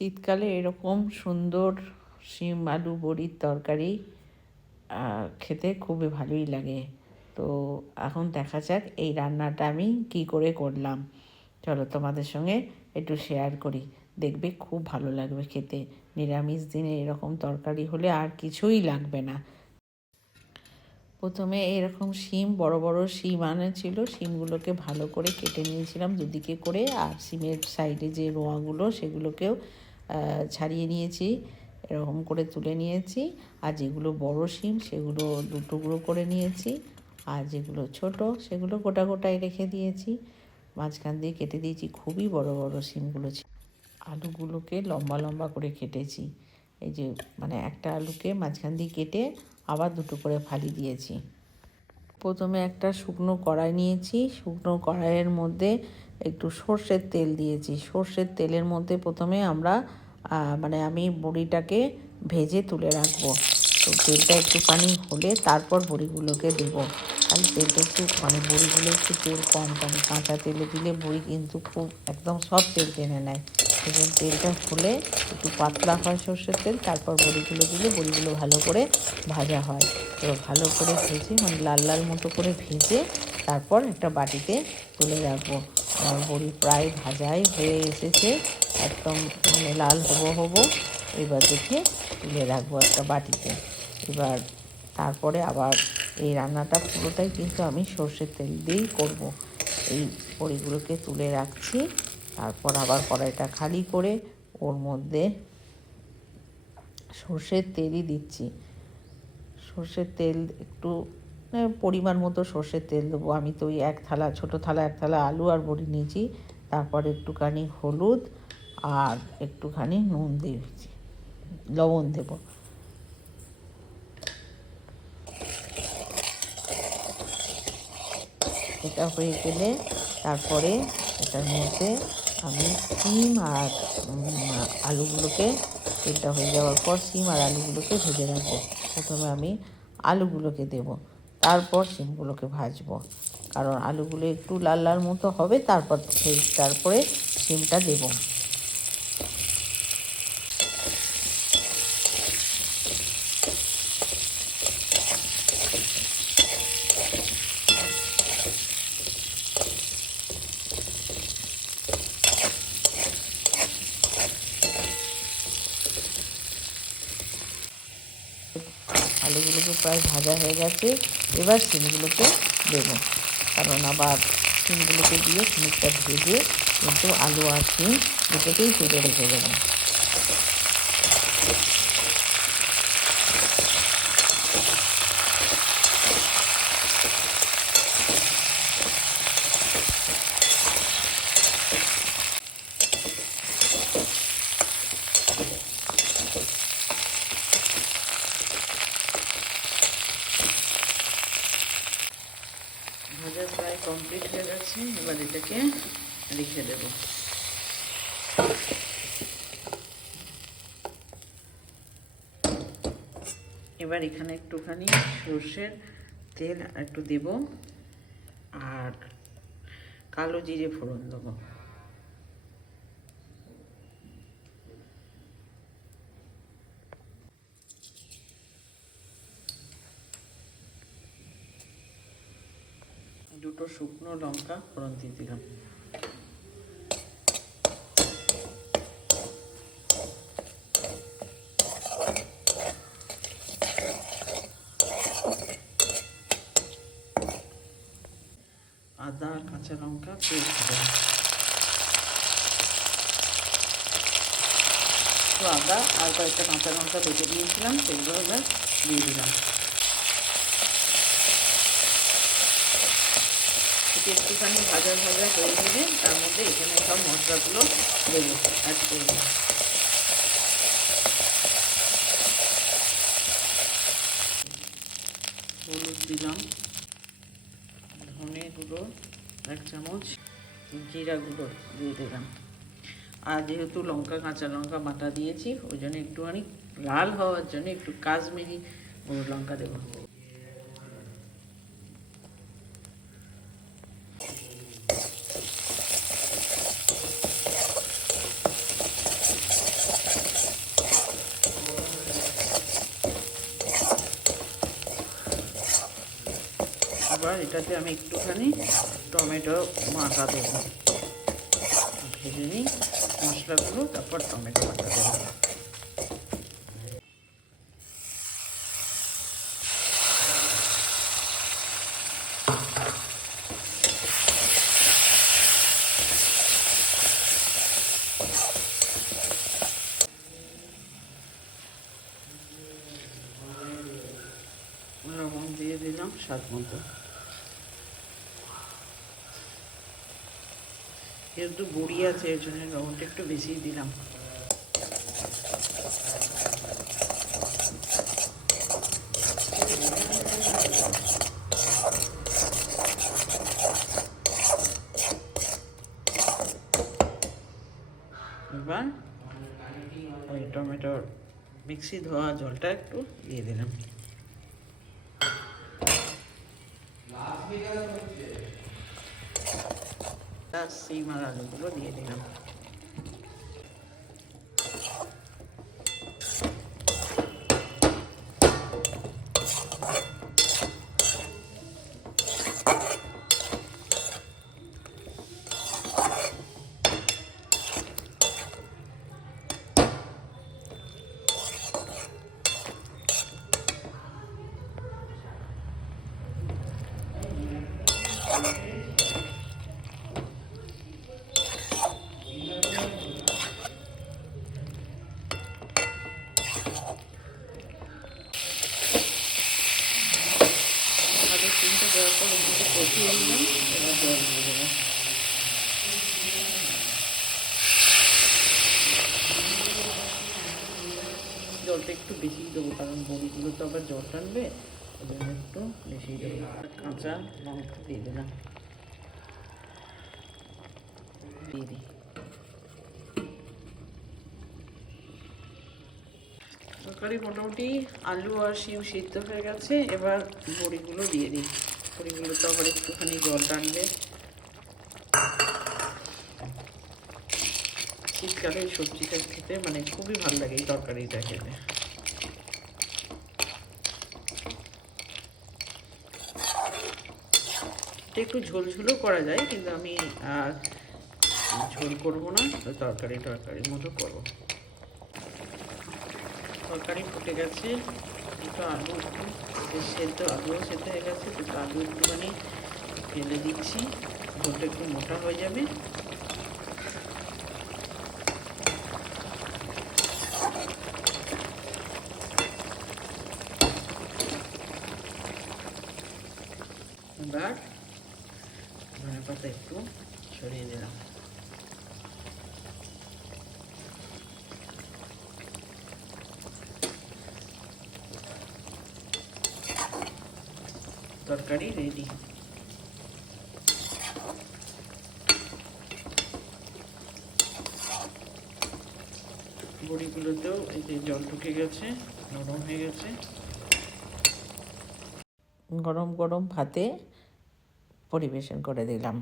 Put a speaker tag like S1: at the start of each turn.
S1: শীতকালে এরকম সুন্দর শিম, আলু, বড়ির তরকারি খেতে খুবই ভালোই লাগে। তো এখন দেখা যাক এই রান্নাটা আমি কি করে করলাম। চলো তোমাদের সঙ্গে একটু শেয়ার করি। দেখবে খুব ভালো লাগবে খেতে। নিরামিষ দিনে এরকম তরকারি হলে আর কিছুই লাগবে না। প্রথমে এরকম শিম, বড় বড় শিম আনেছিল। শিমগুলোকে ভালো করে কেটে নিয়েছিলাম দুদিকে করে। আর শিমের সাইডে যে রোয়াগুলো, সেগুলোকেও ছাড়িয়ে নিয়েছি, এরকম করে তুলে নিয়েছি। আর যেগুলো বড় শিম, সেগুলো দু টুকরো করে নিয়েছি। আর যেগুলো ছোট, সেগুলো গোটা গোটায় রেখে দিয়েছি। মাঝখান দিয়ে কেটে দিয়েছি, খুবই বড় বড় শিমগুলো আলুগুলোকে লম্বা লম্বা করে কেটেছি। এই যে মানে একটা আলুকে মাঝখান দিয়ে কেটে আবার দুটো করে ফালি দিয়েছি। প্রথমে একটা শুকনো কড়াই নিয়েছি। শুকনো কড়াইয়ের মধ্যে একটু সর্ষের তেল দিয়েছি। সর্ষের তেলের মধ্যে প্রথমে আমরা মানে আমি বড়িটাকে ভেজে তুলে রাখব। তো তেলটা একটু পানি হলে তারপর বড়িগুলোকে দেবো। তাহলে তেলটা একটু মানে বড়িগুলো একটু তেল কম টানে কাঁচা তেলে দিলে বড়ি কিন্তু খুব একদম সব তেল টেনে নেয়। এবং তেলটা হলে একটু পাতলা হয় সর্ষের তেল, তারপর বড়িগুলো দিলে বড়িগুলো ভালো করে ভাজা হয়। তো ভালো করে ভেজে মানে লাল লাল মতো করে ভেজে তারপর একটা বাটিতে তুলে রাখব। আমার বড়ি প্রায় ভাজাই হয়ে এসেছে। একদম মানে লাল হব হব। এবার দেখে তুলে রাখব একটা বাটিতে। এবার তারপরে আবার এই রান্নাটা পুরোটাই কিন্তু আমি সর্ষের তেল দিয়েই করব। এই বড়িগুলোকে তুলে রাখছি। তারপর আবার কড়াইটা খালি করে ওর মধ্যে সর্ষের তেলই দিচ্ছি। সর্ষের তেল একটু পরিমাণ মতো সর্ষের তেল দেবো। আমি তো ওই এক থালা, ছোটো থালা, এক থালা আলু আর বড়ি নিয়েছি। তারপর একটুখানি হলুদ আর একটুখানি নুন দিয়েছি, লবণ দেবো। এটা হয়ে গেলে তারপরে এটার মধ্যে আমি সিম আর আলুগুলোকে, এটা হয়ে যাওয়ার পর সিম আর আলুগুলোকে ভেজে রাখব। প্রথমে আমি আলুগুলোকে দেব, তারপর সিমগুলোকে ভাজবো। কারণ আলুগুলো একটু লাল লাল মতো হবে, তারপর সেই তারপরে সিমটা দেবো। আলুগুলোকে প্রায় ভাজা হয়ে গেছে। এবার সিমগুলোকে দেবো। কারণ আবার সিমগুলোকে দিয়ে খানিকটা ভেজে কিন্তু আলু আর সিম দুটোকেই তুলে রেখে দেবো ভাজা প্রায় কমপ্লিট হয়ে গেছে এবার এটাকে রেখে দেবো। এবার এখানে একটুখানি সর্ষের তেল একটু দেব, আর কালো জিরে ফোড়ন দেবো। দুটো শুকনো লঙ্কা ফোড়ন দিয়ে দিলাম। আদা কাঁচা লঙ্কা পেস্ট দেবো তো আদা আর কয়েকটা কাঁচা লঙ্কা বেটে দিয়েছিলাম সেগুলো এবার দিয়ে দিলাম একটুখানি ভাজা ভাজা হয়ে গেলে তার মধ্যে এখানে সব মশলাগুলো দেবো অ্যাড করব হলুদ দিলাম ধনে গুঁড়ো এক চামচ জিরা গুঁড়ো দিয়ে দিলাম। আর যেহেতু লঙ্কা, কাঁচা লঙ্কা বাটা দিয়েছি, ওই জন্য একটুখানি লাল হওয়ার জন্য একটু কাশ্মীরি গুঁড়ো লঙ্কা দেবো। আবার এটাতে আমি একটুখানি টমেটো মাখা দেবো। ভেজে নিই মশলাগুলো, তারপর টমেটো মাখা দেবো। লবণ দিয়ে দিলাম স্বাদ মতো। যেহেতু বড়ি আছে, এর জন্য লবণটা একটু বেশি দিলাম। এবার ওই টমেটোর মিক্সি ধোয়া জলটা একটু দিয়ে দিলাম। সিম আর দিয়ে দিলাম আলুর সিমটা জলটা একটু বেশি দেবো, কারণ বড়িগুলো তো আবার জল টানবে একটু বেশি দেবো। কাঁচা লঙ্কা দিয়ে দিলাম। তরকারি মোটামুটি আলু আর শিম সিদ্ধ হয়ে গেছে, এবার বড়িগুলো দিয়ে দিই। বড়িগুলো তো আবার একটুখানি জল টানবে। শীতকালে এই সবজিটা খেতে মানে খুবই ভালো লাগে এই তরকারিটা খেতে। একটু ঝোলঝোলও করা যায়, কিন্তু আমি ঝোল করব না তরকারি, তরকারির মতো করব। তরকারি ফুটে গেছে। দুটো আলু একটু সেদ্ধ, আলুও সেদ্ধ হয়ে গেছে, দুটো আলু একটুখানি ফেলে দিচ্ছি, ঝোলটা একটু মোটা হয়ে যাবে। এবার ধনে পাতা একটু ছড়িয়ে দিলাম। তরকারি রেডি বড়িগুলোতেও এই যে জল ঢুকে গেছে, নরম হয়ে গেছে। গরম গরম ভাতে পরিবেশন করে দিলাম।